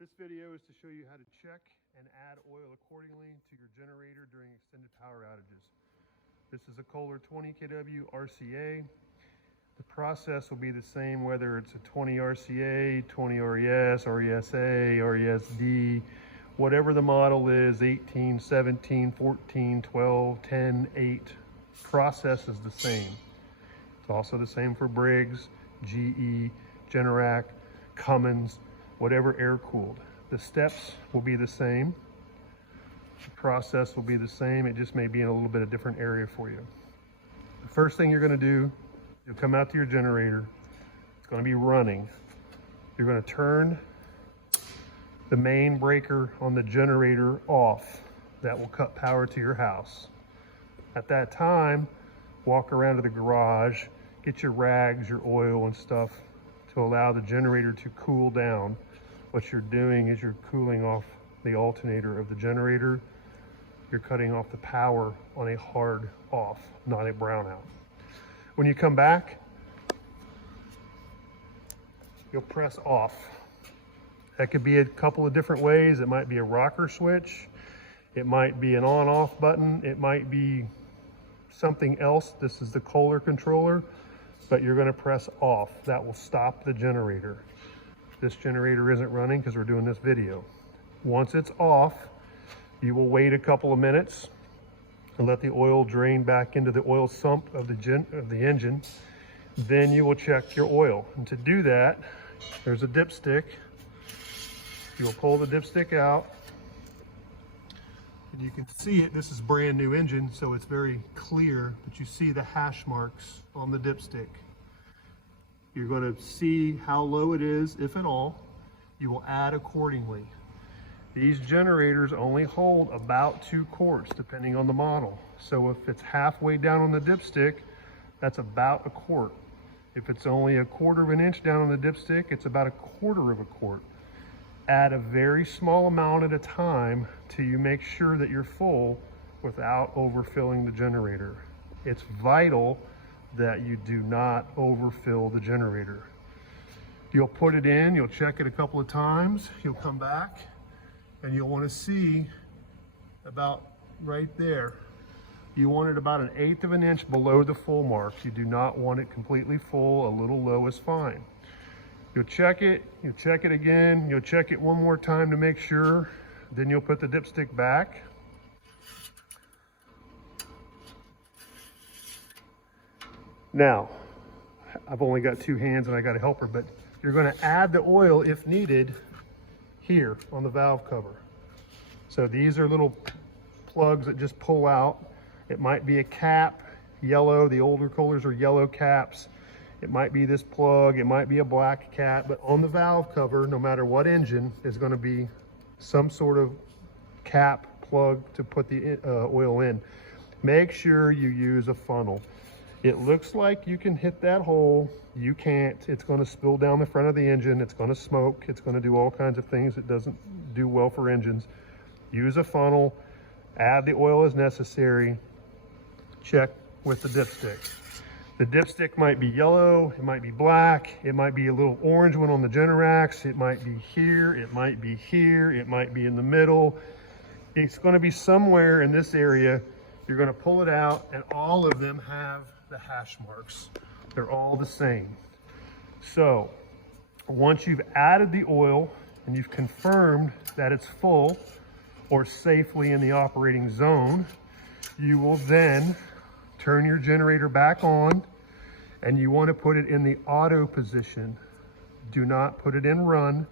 This video is to show you how to check and add oil accordingly to your generator during extended power outages. This is a Kohler 20 kW RCA. The process will be the same whether it's a 20 RCA, 20 RES, RESA, RESD, whatever the model is, 18, 17, 14, 12, 10, 8. Process is the same. It's also the same for Briggs, GE, Generac, Cummins, whatever air-cooled. The steps will be the same. The process will be the same. It just may be in a little bit of different area for you. The first thing you're going to do, you'll come out to your generator. It's going to be running. You're going to turn the main breaker on the generator off. That will cut power to your house. At that time, walk around to the garage, get your rags, your oil and stuff to allow the generator to cool down. What you're doing is you're cooling off the alternator of the generator. You're cutting off the power on a hard off, not a brownout. When you come back, you'll press off. That could be a couple of different ways. It might be a rocker switch. It might be an on-off button. It might be something else. This is the Kohler controller, but you're going to press off. That will stop the generator. This generator isn't running because we're doing this video. Once it's off, you will wait a couple of minutes and let the oil drain back into the oil sump of the engine. Then you will check your oil. And to do that, there's a dipstick. You'll pull the dipstick out. And you can see it. This is brand new engine, so it's very clear, but you see the hash marks on the dipstick. You're going to see how low it is, if at all. You will add accordingly. These generators only hold about 2 quarts, depending on the model. So if it's halfway down on the dipstick, that's about a quart. If it's only a 1/4 of an inch down on the dipstick, it's about a 1/4 of a quart. Add a very small amount at a time till you make sure that you're full without overfilling the generator. It's vital that you do not overfill the generator. You'll put it in, you'll check it a couple of times, you'll come back, and you'll want to see about right there. You want it about 1/8 of an inch below the full mark. You do not want it completely full. A little low is fine. You'll check it again, you'll check it one more time to make sure, then you'll put the dipstick back. Now, I've only got 2 hands and I got a helper, but you're going to add the oil if needed here on the valve cover. So these are little plugs that just pull out. It might be a cap, yellow. The older Kohlers are yellow caps. It might be this plug. It might be a black cap, but on the valve cover, no matter what engine, is going to be some sort of cap plug to put the oil in. Make sure you use a funnel. It looks like you can hit that hole. You can't. It's going to spill down the front of the engine. It's going to smoke. It's going to do all kinds of things. It doesn't do well for engines. Use a funnel. Add the oil as necessary. Check with the dipstick. The dipstick might be yellow. It might be black. It might be a little orange one on the Generacs. It might be here. It might be here. It might be in the middle. It's going to be somewhere in this area. You're going to pull it out, and all of them have the hash marks. They're all the same. So once you've added the oil and you've confirmed that it's full or safely in the operating zone, you will then turn your generator back on, and you want to put it in the auto position. Do not put it in run,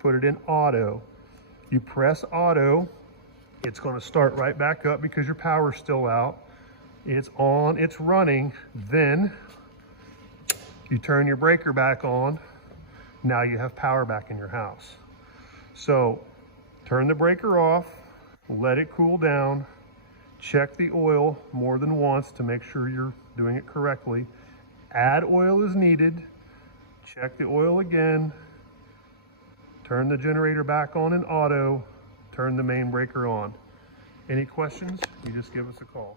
put it in auto. You press auto, it's going to start right back up because your power's still out. It's on, it's running. Then you turn your breaker back on. Now you have power back in your house. So turn the breaker off, let it cool down, check the oil more than once to make sure you're doing it correctly. Add oil as needed, check the oil again, turn the generator back on in auto, turn the main breaker on. Any questions? You just give us a call.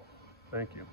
Thank you.